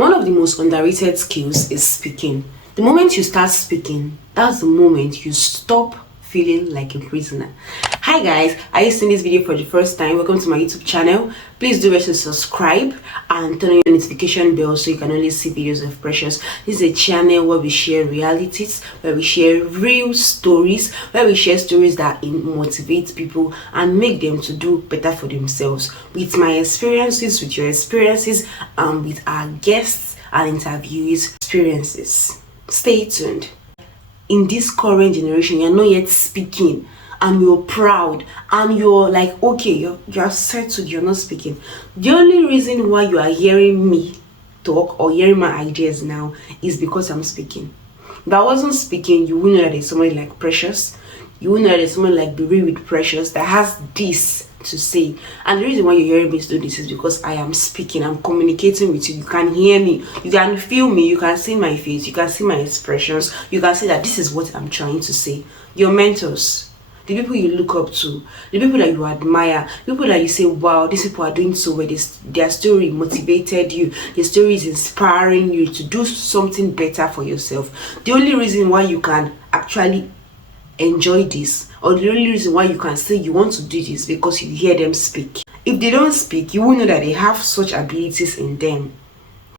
One of the most underrated skills is speaking. The moment you start speaking, that's the moment you stop feeling like a prisoner. Hi guys, are you seeing this video for the first time? Welcome to my YouTube channel. Please do remember to subscribe and turn on your notification bell so you can only see videos of Precious. This is a channel where we share realities, where we share real stories, where we share stories that motivate people and make them to do better for themselves. With my experiences, with your experiences, and with our guests and interviewees' experiences. Stay tuned. In this current generation, you're not yet speaking and you're proud and you're like, okay, you're settled, you're not speaking. The only reason why you are hearing me talk or hearing my ideas now is because I'm speaking. If I wasn't speaking, you wouldn't know that there's somebody like Precious. You wouldn't know that there's someone like Biri with Precious that has this to say. And the reason why you're hearing me do this is because I am speaking, I'm communicating with you. You can hear me, you can feel me, you can see my face, you can see my expressions, you can see that this is what I'm trying to say. Your mentors, the people you look up to, the people that you admire, people that you say, wow, these people are doing so well, their story motivated you, their story is inspiring you to do something better for yourself. The only reason why you can actually enjoy this, or the only reason why you can say you want to do this, because you hear them speak. If they don't speak, you will know that they have such abilities in them.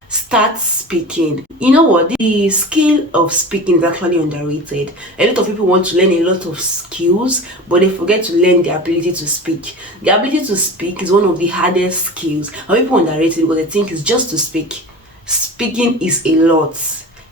Start speaking. You know what, the skill of speaking is actually underrated. A lot of people want to learn a lot of skills, but they forget to learn the ability to speak. The ability to speak is one of the hardest skills, and people underrate it because they think it's just to speak. Speaking is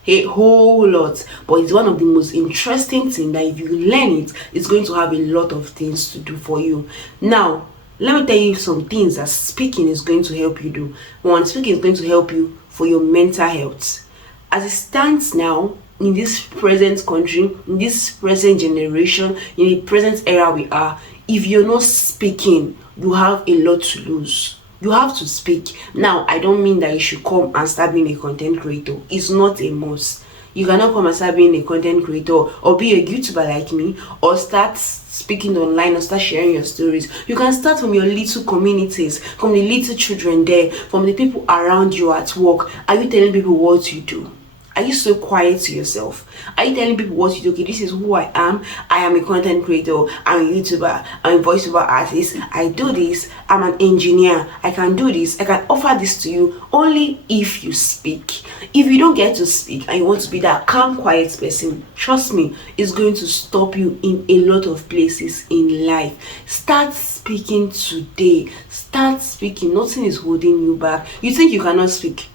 a whole lot, but it's one of the most interesting things that if you learn it, it's going to have a lot of things to do for you. Now let me tell you some things that speaking is going to help you do. One, speaking is going to help you for your mental health. As it stands now, in this present country, in this present generation, in the present era we are, if you're not speaking, you have a lot to lose. You have to speak. Now, I don't mean that you should come and start being a content creator. It's not a must. You cannot come and start being a content creator or be a YouTuber like me, or start speaking online or start sharing your stories. You can start from your little communities, from the little children there, from the people around you at work. Are you telling people what you do? Are you so quiet to yourself? Are you telling people what you do? Okay, this is who I am. I am a content creator. I'm a YouTuber. I'm a voiceover artist. I do this. I'm an engineer. I can do this. I can offer this to you only if you speak. If you don't get to speak and you want to be that calm, quiet person, trust me, it's going to stop you in a lot of places in life. Start speaking today. Start speaking. Nothing is holding you back. You think you cannot speak?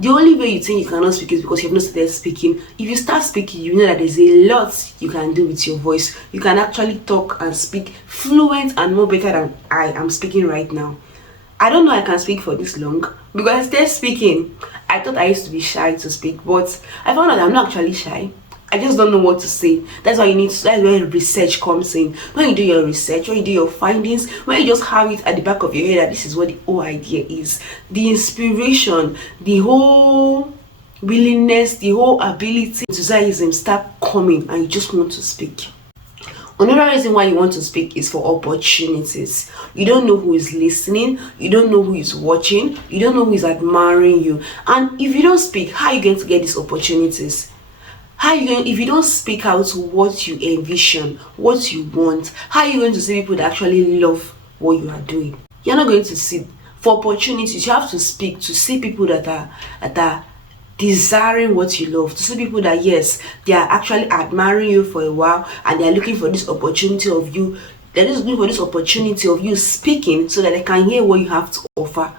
The only way you think you cannot speak is because you have not started speaking. If you start speaking, you know that there's a lot you can do with your voice. You can actually talk and speak fluent and more better than I am speaking right now. I don't know I can speak for this long because I started speaking. I thought I used to be shy to speak, but I found out I'm not actually shy. I just don't know what to say. That's why that's where research comes in. When you do your research, when you do your findings, when you just have it at the back of your head that this is what the whole idea is, the inspiration, the whole willingness, the whole ability to say start coming, and you just want to speak. Another reason why you want to speak is for opportunities. You don't know who is listening, you don't know who is watching, you don't know who is admiring you. And if you don't speak, how are you going to get these opportunities? How are you going, if you don't speak out what you envision, what you want, how are you going to see people that actually love what you are doing? You're not going to see. For opportunities, you have to speak to see people that are desiring what you love, to see people that, yes, they are actually admiring you for a while and they are looking for this opportunity of you. They're just looking for this opportunity of you speaking so that they can hear what you have to offer.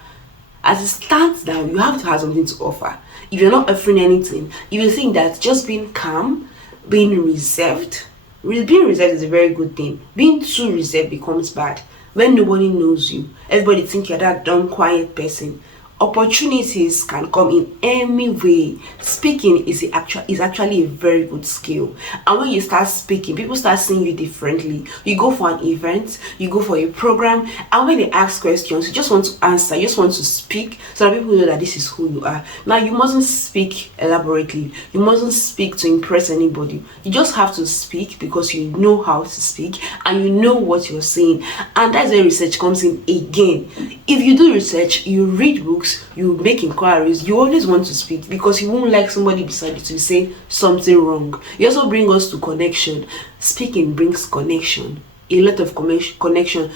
As it stands now, you have to have something to offer. If you're not offering anything, if you think that just being calm, being reserved is a very good thing. Being too reserved becomes bad. When nobody knows you, everybody thinks you're that dumb, quiet person. Opportunities can come in any way. Speaking is actually a very good skill, and when you start speaking, people start seeing you differently. You go for an event, you go for a program, and when they ask questions, you just want to answer, you just want to speak so that people know that this is who you are. Now, you mustn't speak elaborately, you mustn't speak to impress anybody. You just have to speak because you know how to speak and you know what you're saying. And that's where research comes in again. If you do research, you read books, jokes, you make inquiries, you always want to speak because you won't like somebody beside you to be saying something wrong. You also bring us to connection. Speaking brings connection. A lot of connection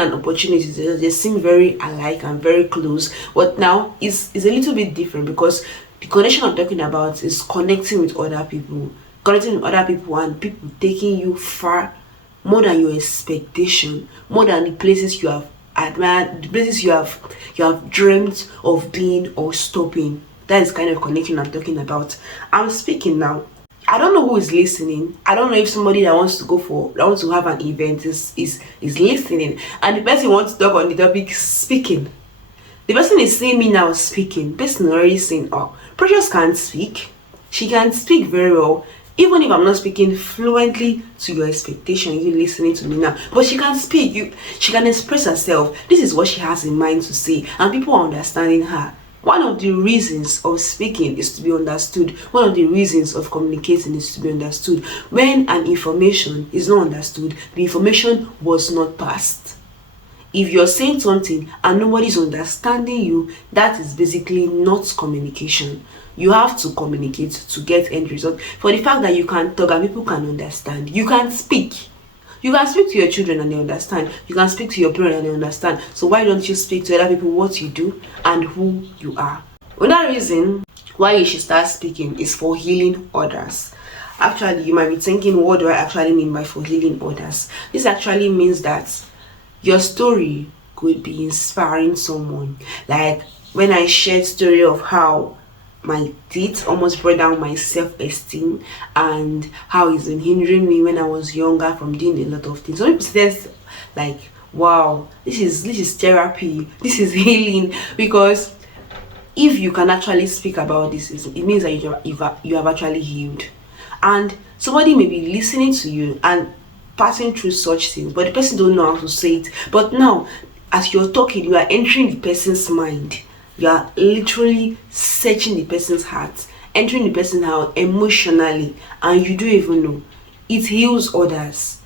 and opportunities, they seem very alike and very close, but now it's a little bit different because the connection I'm talking about is connecting with other people, and people taking you far, more than your expectation, more than the places you have admired, the places you have dreamt of being or stopping. That is kind of connection I'm talking about. I'm speaking now. I don't know who is listening. I don't know if somebody that wants to have an event is listening, and the person wants to talk on the topic speaking. The person is seeing me now speaking. The person already saying, "Oh, Precious can't speak. She can speak very well, even if I'm not speaking fluently to your expectation. You listening to me now, but she can speak. She can express herself. This is what she has in mind to say, and people are understanding her." One of the reasons of speaking is to be understood. One of the reasons of communicating is to be understood. When an information is not understood, the information was not passed. If you're saying something and nobody's understanding you, that is basically not communication. You have to communicate to get end result. For the fact that you can talk and people can understand, you can speak. You can speak to your children and they understand. You can speak to your parents and they understand. So why don't you speak to other people what you do and who you are? Another reason why you should start speaking is for healing others. Actually, you might be thinking, what do I actually mean by for healing others? This actually means that your story could be inspiring someone. Like when I shared story of how my teeth almost brought down my self-esteem and how it's been hindering me when I was younger from doing a lot of things. Some people say like, wow, this is therapy, this is healing, because if you can actually speak about this, it means that you have actually healed. And somebody may be listening to you and passing through such things, but the person don't know how to say it. But now, as you're talking, you are entering the person's mind. You are literally searching the person's heart, entering the person's heart emotionally, and you don't even know. It heals others.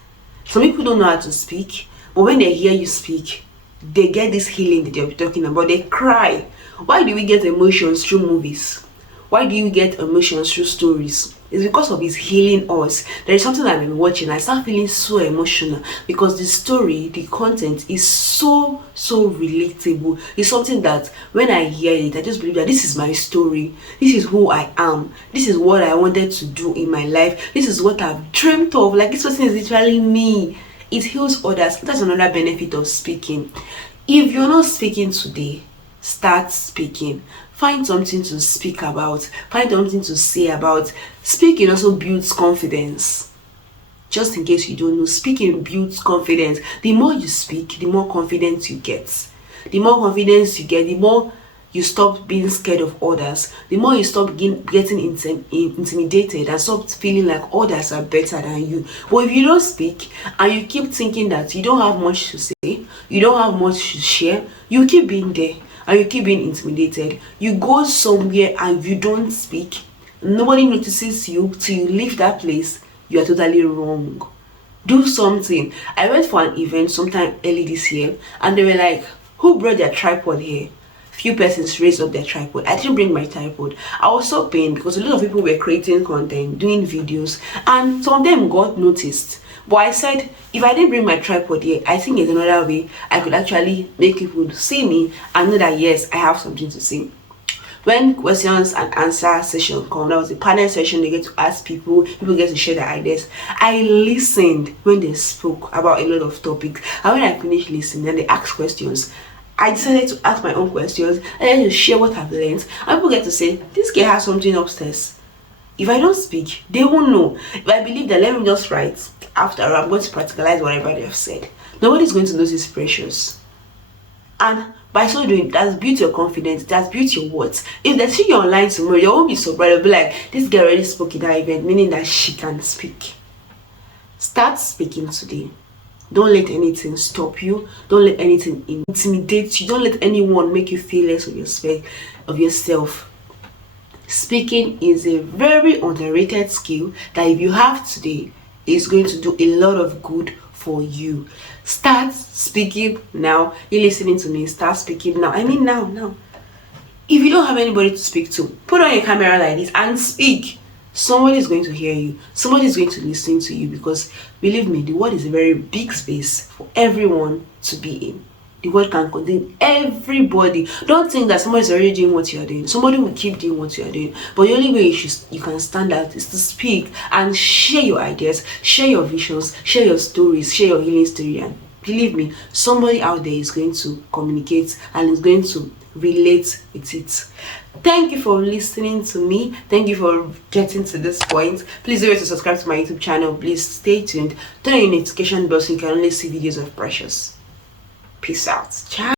Some people don't know how to speak, but when they hear you speak, they get this healing that you're talking about. They cry. Why do we get emotions through movies? Why do you get emotions through stories? It's because of his healing us. There is something I've been watching. I start feeling so emotional because the story, the content is so relatable. It's something that when I hear it, I just believe that this is my story. This is who I am. This is what I wanted to do in my life. This is what I've dreamt of. Like, this person is literally me. It heals others. That's another benefit of speaking. If you're not speaking today, start speaking. Find something to speak about. Find something to say about. Speaking also builds confidence. Just in case you don't know, speaking builds confidence. The more you speak, the more confidence you get. The more confidence you get, the more you stop being scared of others. The more you stop getting intimidated and stop feeling like others are better than you. But if you don't speak and you keep thinking that you don't have much to say, you don't have much to share, you keep being there. And you keep being intimidated. You go somewhere and you don't speak, nobody notices you till you leave that place. You are totally wrong. Do something. I went for an event sometime early this year and they were like, who brought their tripod here? Few persons raised up their tripod. I didn't bring my tripod. I was so pained because a lot of people were creating content, doing videos, and some of them got noticed. But I said, if I didn't bring my tripod here, I think there's another way I could actually make people see me and know that yes, I have something to say. When questions and answer session come, that was a panel session, they get to ask people get to share their ideas. I listened when they spoke about a lot of topics, and when I finished listening and they asked questions, I decided to ask my own questions and then to share what I've learned, and people get to say, this girl has something upstairs. If I don't speak, they won't know. If I believe that, let me just write. After I'm going to practicalize whatever they have said. Nobody's going to notice Precious. And by so doing, that's built your confidence, that's built your words. If they see you online tomorrow, you won't be surprised. They'll be like, this girl already spoke in that event, meaning that she can speak. Start speaking today. Don't let anything stop you. Don't let anything intimidate you. Don't let anyone make you feel less of yourself. Speaking is a very underrated skill that if you have today, is going to do a lot of good for you. Start speaking now. You're listening to me. Start speaking now. I mean now. If you don't have anybody to speak to, put on your camera like this and speak. Somebody is going to hear you. Somebody is going to listen to you, because believe me, the world is a very big space for everyone to be in. The world can contain everybody. Don't think that somebody is already doing what you are doing. Somebody will keep doing what you are doing. But the only way you can stand out is to speak and share your ideas, share your visions, share your stories, share your healing story. And believe me, somebody out there is going to communicate and is going to relate with it. Thank you for listening to me. Thank you for getting to this point. Please don't forget to subscribe to my YouTube channel. Please stay tuned. Turn on your notification bell so you can only see videos of Precious. Peace out. Ciao.